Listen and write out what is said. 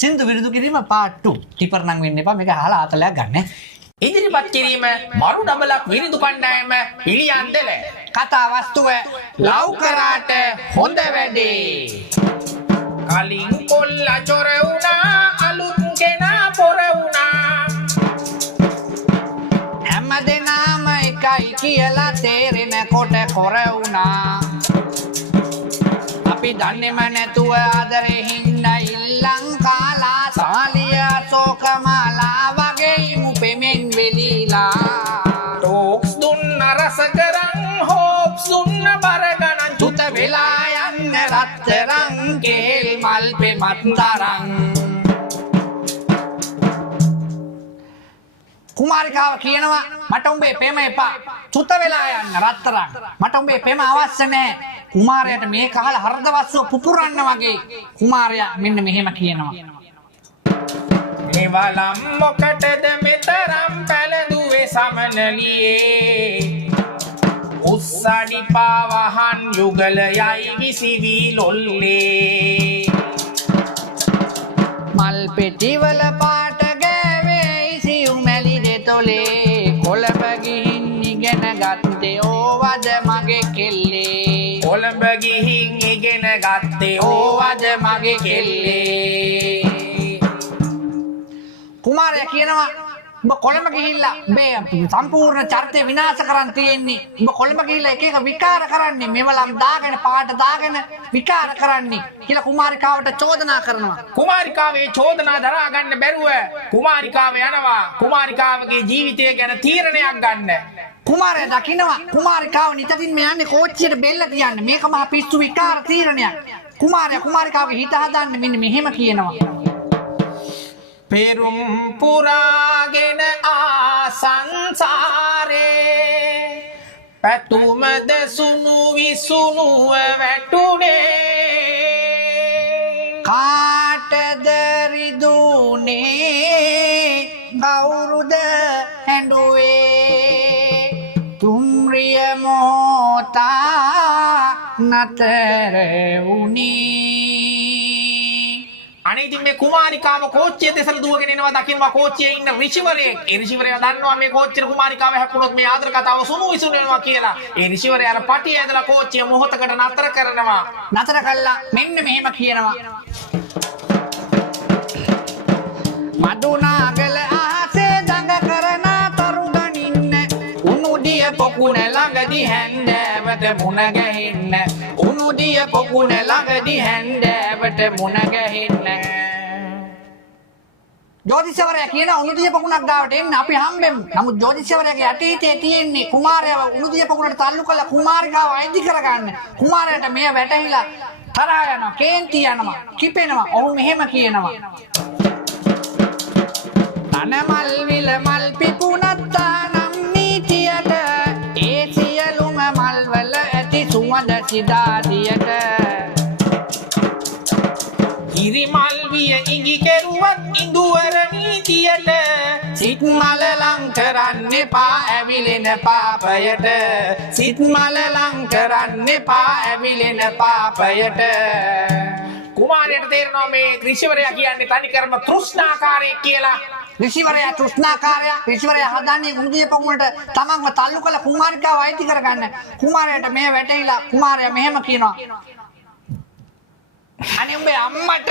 සින්දු විරුදු කිරීම part 2. Tipper නම් වෙන්න එපා. මේක අහලා ආතලයක් ගන්න. ඉදිරිපත් කිරීම මරු ඩබලක් විරිදු කණ්ඩායම පිළියන්දල. කතා වස්තුව ලව් කරාට හොඳ වැඩේ. කලින් කොල්ලා චොර වුණා අලුත් කෙනා පොර වුණා. හැමදෙනාම එකයි කියලා තේරෙනකොට කොර වුණා. අපි දන්නේම නැතුව ආදරේ හින්දා ඉල්ලං කාලා සාලිය සෝකමාලා වගේ මුපෙමෙන් වෙලිලා. ටෝක්ස් දුන්න රස කරන් හෝප්ස් දුන්න බර ගණන් තුත වෙලා යන්න රත්තරන් කේල් මල් පෙමත් තරං. කුමාරිකාව කියනවා මට උඹේ පෙම එපා. තුත වෙලා යන්න රත්තරන්. මට උඹේ පෙම අවශ්‍ය නැහැ. කුමාරයාට මේ කහලා හර්ධවස්සව පුපුරන්න වගේ කුමාරයා මෙන්න මෙහෙම කියනවා. නිවලම් මොකටද මෙතරම් පැලඳුවේ සමනලියේ. උස්සඩි පාවහන් යුගලයයි විසිවි ලොල්ලේ. මල් පෙටිවල පාට ගෑවේ ඉසියු මැලි දෙතොලේ. කොළඹ ගිහින් ඉගෙන ගත්තේ ඕවද මගේ කෙල්ලේ. කොළඹ ගිහින් ඉගෙන ගත්තේ ඕවද මගේ කෙල්ලේ. කුමාරයා කියනවා උඹ කොළඹ ගිහිල්ලා මේ සම්පූර්ණ චරිතය විනාශ කරන් තියෙන්නේ. උඹ කොළඹ ගිහිල්ලා එක එක විකාර කරන්නේ. මෙවලම් දාගෙන පාට දාගෙන විකාර කරන්නේ කියලා කුමාරිකාවට චෝදනා කරනවා. කුමාරිකාවේ චෝදනා දරා ගන්න බැරුව කුමාරිකාව යනවා කුමාරිකාවගේ ජීවිතය ගැන තීරණයක් ගන්න. කුමාරයා දකිනවා කුමාරිකාව නිතින් මේ යන්නේ කෝච්චියට බෙල්ල තියන්න. මේක මහා පිස්සු විකාර තීරණයක්. කුමාරයා කුමාරිකාවගේ හිත හදන්න මෙන්න මෙහෙම කියනවා. පෙරුම් පුරාගෙන ආසංසාරේ පැතුමද සුණු විසුණුව වැටුනේ. කාටද රිදුනේ කවුරුද හැඬුවේ. තුම්රිය මොහොතා නතර වුණේ. අනේ ඉතින් මේ කුමාරිකාව කෝච්චිය දෙසලා දුවගෙන එනවා දකින්නවා කෝච්චියේ ඉන්න ඍෂිවරයෙක්. ඒ ඍෂිවරයා දන්නවා මේ කෝච්චියේ කුමාරිකාව හැප්පුණොත් මේ ආදර කතාව සුණු විසුණු වෙනවා කියලා. ඒ ඍෂිවරයා අර පටිය ඇදලා කෝච්චිය මොහොතකට නතර කරනවා. නතර කළා මෙන්න මෙහෙම කියනවා. මදුනාගල ආසේ දඟ කරන තරු ගනින්න. උණුදිය පොකුණ ළඟදි හැන්දෑවට මුණ ගැහෙන්න. උණුදිය පොකුණ ළඟදි හැන්දෑවට මුණ ගැහෙන්න. ජෝතිෂවරයා කියන උණුදිය පොකුණක් ගාවට එන්න අපි හම්බෙමු. නමුත් ජෝතිෂවරයාගේ අතීතයේ තියෙන්නේ කුමාරයාව උණුදිය පොකුණට තල්ලු කරලා කුමාරිකාව අයිති කරගන්න. කුමාරයාට මෙය වැටහිලා තරහා යනවා, කේන්ති යනවා, කිපෙනවා. ඔහු මෙහෙම කියනවා. තනමල් විල මල් පිපුණත් නම් නීතියට ඒ සියලුම මල් වල ඇති සුවඳ සිතාදියට. ඉරිමල් විය ඉඟි කෙරුවත් ඉඳුවර නීතියට. සිත් මල ලං කරන්න එපා ඇවිලෙන පාපයට. සිත් මල ලං කරන්න එපා ඇවිලෙන පාපයට. කුමාරයාට තේරෙනවා මේ ඍෂිවරයා කියන්නේ තනිකරම තෘෂ්ණාකාරයෙක් කියලා. ඍෂිවරයා තෘෂ්ණාකාරයා. ඍෂිවරයා හදන්නේ උණුදිය පොකුණට තමන්ව තල්ලු කළ කුමාරිකාව අයිති කරගන්න. කුමාරයාට මේ වැටහිලා කුමාරයා මෙහෙම කියනවා. අනේ උඹේ අම්මට